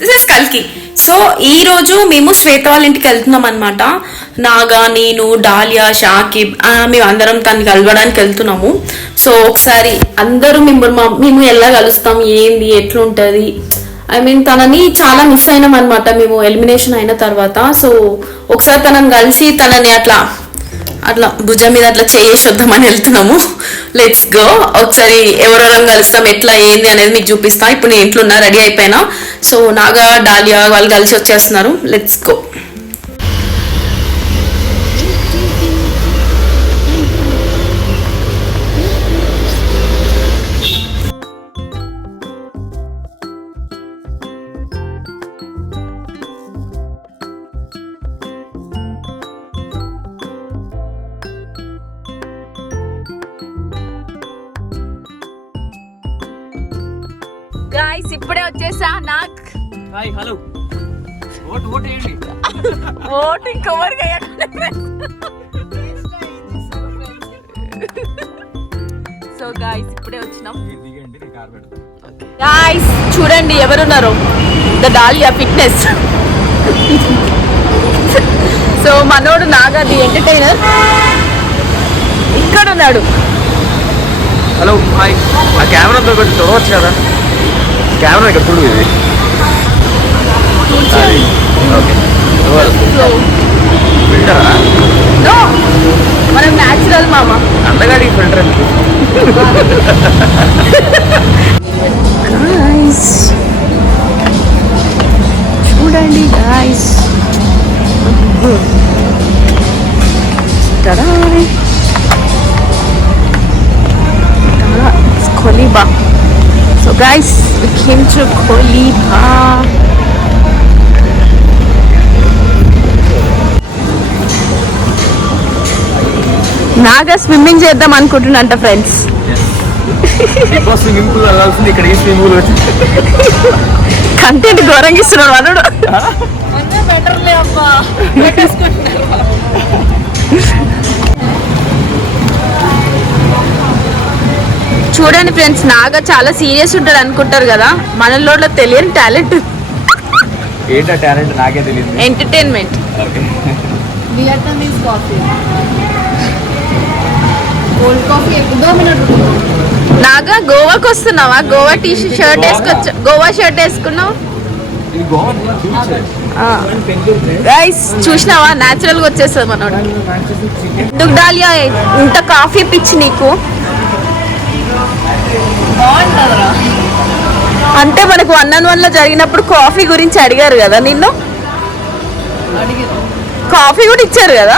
This is కల్కి. So ఈ రోజు మేము శ్వేత వాళ్ళ ఇంటికి వెళ్తున్నాం అనమాట. నాగా, నేను, డాలియా, షాకిబ్ మేము అందరం తనని కలవడానికి వెళ్తున్నాము. సో ఒకసారి అందరూ మేము ఎలా కలుస్తాం, ఏంది, ఎట్లుంటది, ఐ మీన్ తనని చాలా మిస్ అయినాం అనమాట మేము ఎలిమినేషన్ అయిన తర్వాత. సో ఒకసారి తనని కలిసి తనని అట్లా భుజం మీద అట్లా చేసి వద్దామని వెళ్తున్నాము. Let's go. ఒకసారి ఎవరెవరం కలుస్తాం, ఎట్లా ఏంది అనేది మీకు చూపిస్తా. ఇప్పుడు నేను ఇంట్లో ఉన్నా, రెడీ అయిపోయినా. సో నాగా, డాలియా వాళ్ళు కలిసి వచ్చేస్తున్నారు. Let's go. గాయ్స్ ఇప్పుడే వచ్చేసా. నాకు హాయ్, హలో. ఓట్ వేయండి. ఓట్ ఇంకెవరికి సో గాయ్స్ ఇప్పుడే వచ్చినాం. గాయ్స్ చూడండి ఎవరున్నారు, ద డాలియా ఫిట్నెస్. సో మనోడు నాగా ది ఎంటర్టైనర్ ఇక్కడ ఉన్నాడు. Hello, hi. ఆ కెమెరాతో కొంచెం చూడవచ్చు కదా, కెమెరా ఇక్కడ చూడు. ఇది ఫిల్టరా? మనం న్యాచురల్ మామ. అందగాడి ఫిల్టర్. చూడండి guys, Koliba. So guys, we came to Koliba. Naga swimming చేద్దాం అనుకుంటున్నాంట ఫ్రెండ్స్. స్విమ్మింగ్ పూల్ వెళ్ళాల్సింది, ఇక్కడ ఈ స్విమ్మింగ్ పూల్ వచ్చి కంటెంట్ ఘోరంగా ఇస్తున్నాడు అన్నాడు. చూడండి ఫ్రెండ్స్, నాగా చాలా సీరియస్ ఉంటాడు అనుకుంటారు కదా, మనలో తెలియని టాలెంట్. ఏంటా టాలెంట్ నాకే తెలియదు. Entertainment. Vietnamese coffee, cold coffee. Naga గోవాకి వస్తున్నావా? గోవా షర్ట్ వేసుకొచ్చా, గోవా షర్ట్ వేసుకున్నావు. గైస్ చూసినావా, న్యాచురల్ గా వచ్చేస్తుంది మనోడు. ఎందుకు డాలియా ఇంత కాఫీ పిచ్చి నీకు? బాగుంటుందిరా. అంటే మనకు 1-on-1 లో జరిగినప్పుడు కాఫీ గురించి అడిగారు కదా నిన్ను, కాఫీ కూడా ఇచ్చారు కదా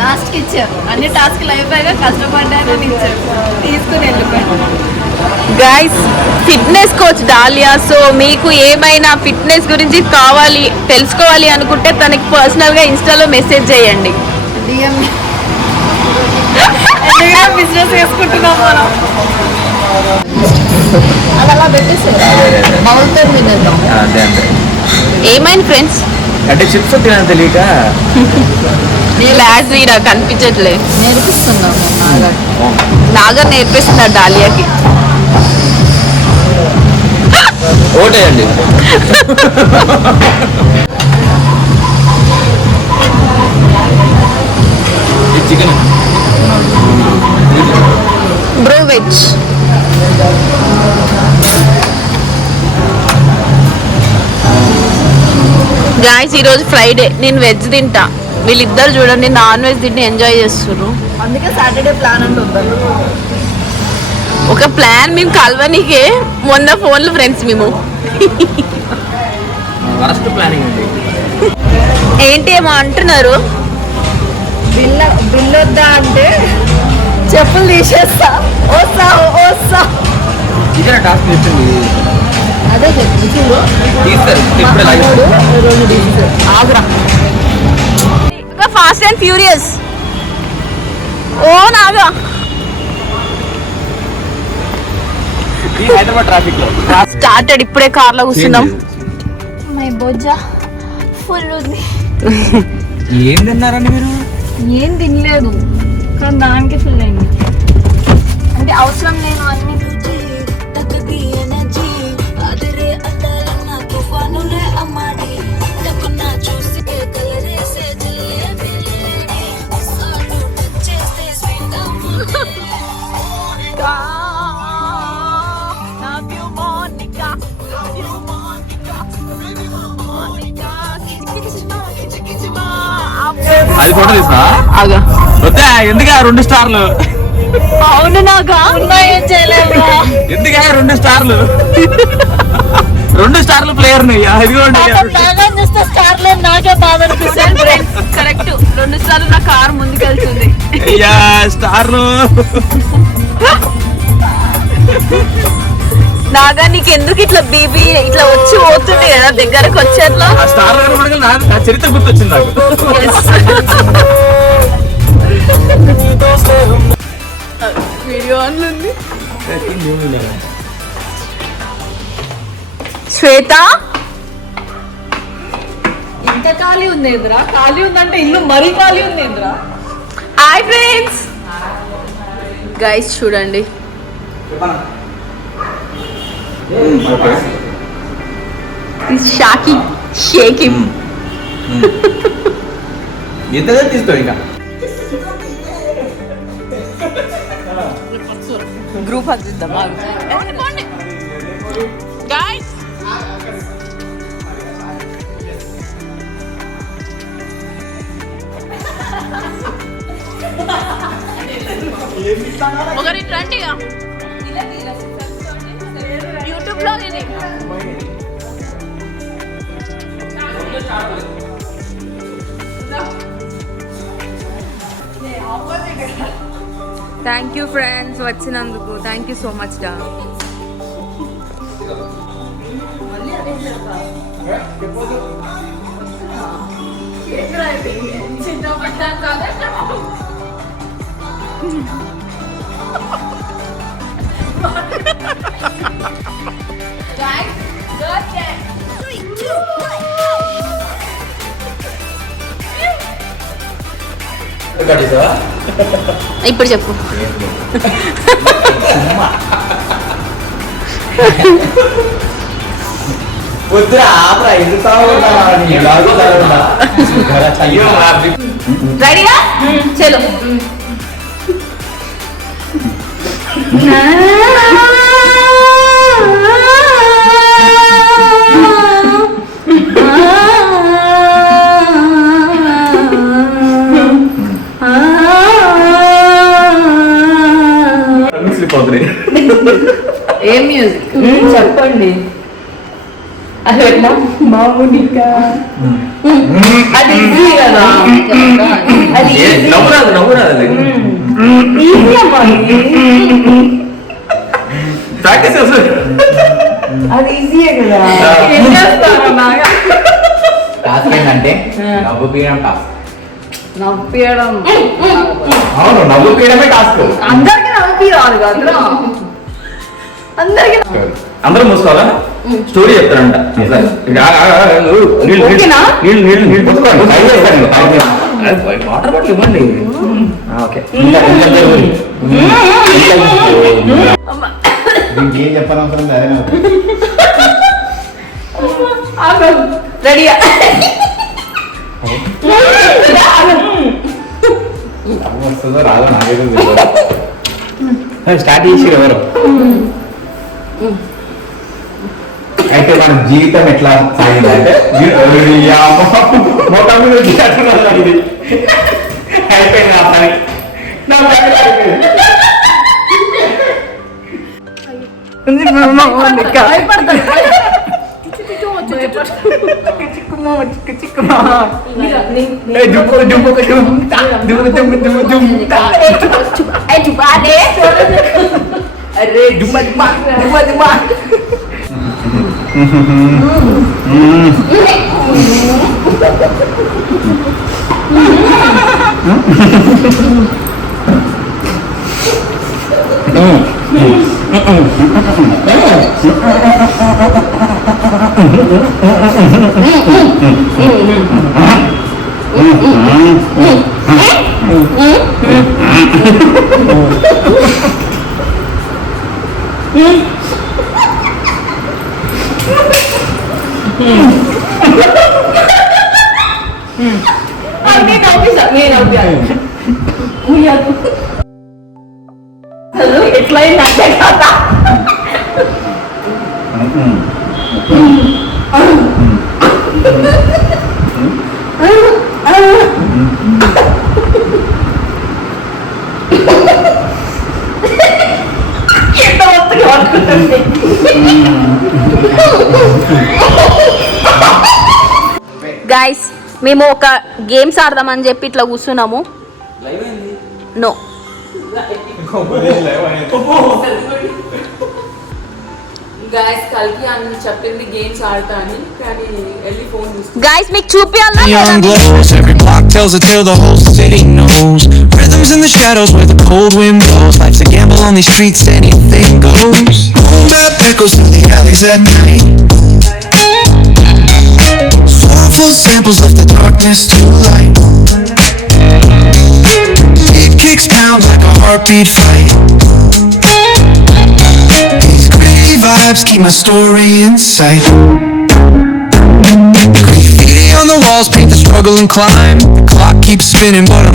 లాస్ట్ కి ఇచ్చారు. అన్ని టాస్క్లు అయిపోయాక కష్టపడ్డాను ఇచ్చారు, తీసుకుని వెళ్ళిపోయాను. Guys fitness coach dahlia. So మీకు ఏమైనా ఫిట్నెస్ గురించి కావాలి, తెలుసుకోవాలి అనుకుంటే తనకి పర్సనల్ గా ఇన్స్టాలో మెసేజ్ చేయండి. బిజినెస్ చేసుకుంటున్నాం మనం. అది అలా పెట్టేసారు, బౌల్తో తినేద్దాం. ఏమైంది ఫ్రెండ్స్? అంటే చిప్స్ తినని తెలియక నీ లాడ్స్ ఇలా కనిపించట్లే. నేర్పిస్తున్నాం నాగా నేర్పిస్తున్నారు డాలియాకి. ఓటేయండి. Chicken bro veg. గాయ్స్ ఈరోజు ఫ్రైడే, నేను వెజ్ తింటా. వీళ్ళిద్దరు చూడండి నాన్ వెజ్ తింటే ఎంజాయ్ చేస్తున్నారు. అందుకే సాటర్డే ప్లాన్ అంటుంది. ఒక ప్లాన్ మేము కలవనీకే మొన్న ఫోన్లు ఫ్రెండ్స్ మేము. వరస్ట్ ప్లానింగ్ ఉంది. ఏంటి ఏమో అంటున్నారు. బిల్ వద్దా అంటే చెప్పులు తీసేస్తా, వస్తా వస్తా. ఇదే టాస్క్ ఇచ్చింది. అదే చెప్పు తీస్తారు ఇప్పుడు ఆగ్రా. Fast and furious. ఓ నాగా హైదరాబాద్ ట్రాఫిక్ లో స్టార్టెడ్. ఇప్పుడే కార్లో కూర్చున్నాం. మై బొజ్జా ఫుల్ ఉంది. ఏం తిన్నారండి మీరు? ఏం తినలేదు కానీ దానికి ఫుల్ అయింది. అంటే అవసరం లేను అన్ని. అది ఫోటో తీసా ఆగా వద్దా ఎందుకు 2 స్టార్లు అవును నాగా ఏం చేయలేము ఎందుకు 2 స్టార్లు 2 స్టార్లు ప్లేయర్ ఇదిగోండి నాకే బాధ అనిపిస్తుంది కరెక్ట్ 2 సార్లు నా కార్ ముందుకెళ్తుంది అయ్యా స్టార్లు నాగా నీకు ఎందుకు ఇట్లా బీబీ ఇట్లా వచ్చి పోతుంది కదా దగ్గరకు వచ్చేట్లా ఆ స్టార్ కనపడగల నా చరిత్ర గుర్తొచ్చింది నాకు వీడియో ఆన్ ఉంది శ్వేత ఇంత ఖాళీ ఉంది ఏంద్రా ఖాళీ ఉందంటే ఇల్లు మరీ ఖాళీ ఉంది ఏంద్రా హాయ్ ఫ్రెండ్స్ గైస్ చూడండి షాకి షేకి ఎంతగా తీస్తావు ఇంకా గ్రూప్ అందిద్దాం గైస్ ఒకరి రండి యూట్యూబ్ లో ఇది థ్యాంక్ యూ ఫ్రెండ్స్ వచ్చినందుకు థ్యాంక్ యూ సో మచ్ డా ఇప్పుడు చెప్పు రెడీగా చలో ఏం మ్యూజిక్ చెప్పండి అది ఎట్లా మౌనిక అది ఈజీ కదా అది నవ్వురాదు ఈజీ అమ్మా ప్రాక్టీస్ అది ఈజీయే కదా ఏం చేస్తాను బాగా టాస్క్ ఏంటంటే నవ్వు పీయడం టాస్క్. నవ్వేయడం అవును నవ్వు పీయడమే టాస్క్. అందరికి నవ్వి రాదు కదా అందరికి అందరూ మూసుకోవాలా స్టోరీ చెప్తారంట ఓకేనా? వాటర్ బాటిల్ ఇవ్వండి ఓకే దీనికి ఏం చెప్పనవసరం అదే రెడీయా వస్తుందో రాదో నాకేదో స్టార్ట్ చేసి ఎవరు అయితే మన జీవితం ఎట్లా సాగిందంటే మొత్తం మీద ఇది అయిపోయింది ఆ పని. నా పని అయిపోయింది. ఎట్లా అయిందంటే కదా గైస్ మేము ఒక గేమ్స్ ఆడదామని చెప్పి ఇట్లా కూర్చున్నాము. నో గైస్ కలికి అని చెప్పింది గేమ్స్ ఆడతా అని, కానీ వెళ్ళి ఫోన్ చూస్తాను. గైస్ మీకు చూపియాలా Neon glows, every block tells a tale the whole city knows. Rhythms in the shadows where the cold wind blows. Life's a gamble on these streets, anything goes. Boom bap echoes through the alleys at night. Soulful samples of the darkness to light. Beat kicks pound like a heartbeat fight. These gritty vibes keep my story in sight. Graffiti on the walls paint the struggle and climb. The clock keeps spinning but I'm